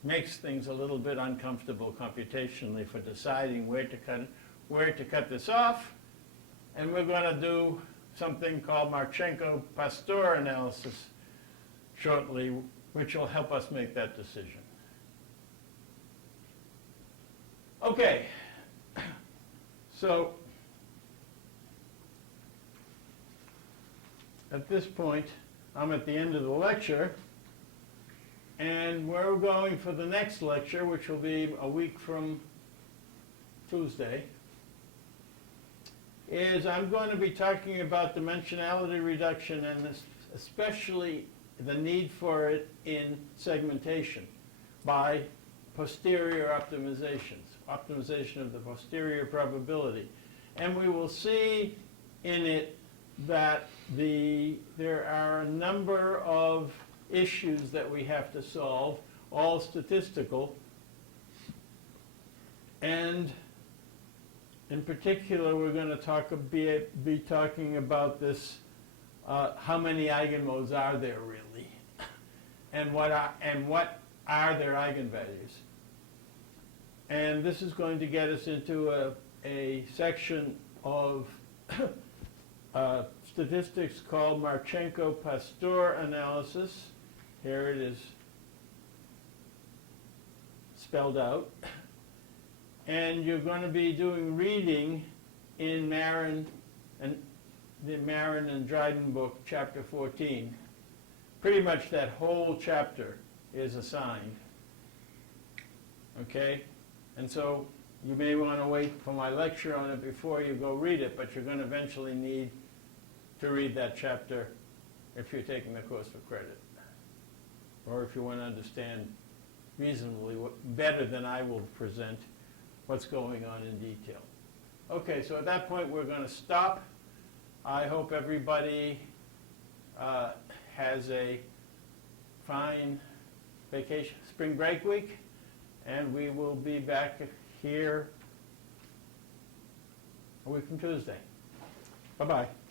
makes things a little bit uncomfortable computationally for deciding where to cut this off. And we're going to do something called Marchenko-Pasteur analysis shortly, which will help us make that decision. Okay, so at this point, I'm at the end of the lecture, and we're going for the next lecture, which will be a week from Tuesday, is I'm going to be talking about dimensionality reduction and especially the need for it in segmentation by posterior optimization of the posterior probability. And we will see in it that there are a number of issues that we have to solve, all statistical. And in particular, we're going to be talking about this, how many eigenmodes are there really, and what are their eigenvalues. And this is going to get us into a section of statistics called Marchenko-Pasteur analysis. Here it is spelled out. And you're going to be doing reading in Marin and the Marin and Dryden book, chapter 14. Pretty much that whole chapter is assigned. Okay? And so you may want to wait for my lecture on it before you go read it, but you're going to eventually need to read that chapter if you're taking the course for credit. or if you want to understand reasonably better than I will present what's going on in detail. Okay, so at that point we're going to stop. I hope everybody has a fine vacation, spring break week, and we will be back here a week from Tuesday. Bye-bye.